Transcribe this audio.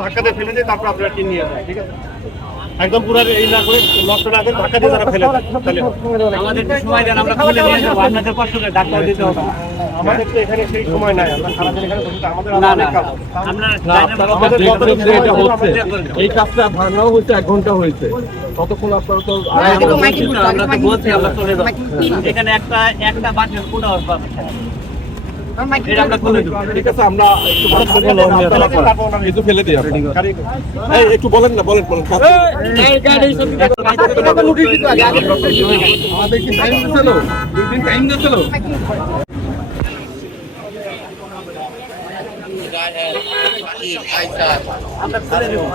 ধাক্কা দিয়ে ফেলে দিয়ে তারপর আপনারা নিয়ে যায়, ঠিক আছে? একদম পুরো এই না করে নষ্ট না করে ধাক্কা দিয়ে তারা ফেলে দেয়। আমাদের সময় দেন, আমরা খুলে নিয়ে যাবো, আপনাদের কষ্ট করে ধাক্কা দিতে হবে। আমাদের তো এখানে সেই সময় নাই, আমরা সারাদিন এখানে বসে থাকি, আমাদের না, অনেক না, কাজ। আপনারা এই কাজটা ভাঙাও হয়েছে 1 ঘন্টা হয়েছে, ততক্ষণ আপনারা তো আমরা তো বলছি আমরা চলে যাবো। এখানে একটা বাকি পুরো এটা আমরা খুলে দেবো। ঠিক আছে, আমরা একটু ফেলে দিই একটু বলেন না, বলেন আমাদের কি টাইম দিয়েছিল, 2 দিন টাইম দিয়েছিল। আমরা খুলে দেবো।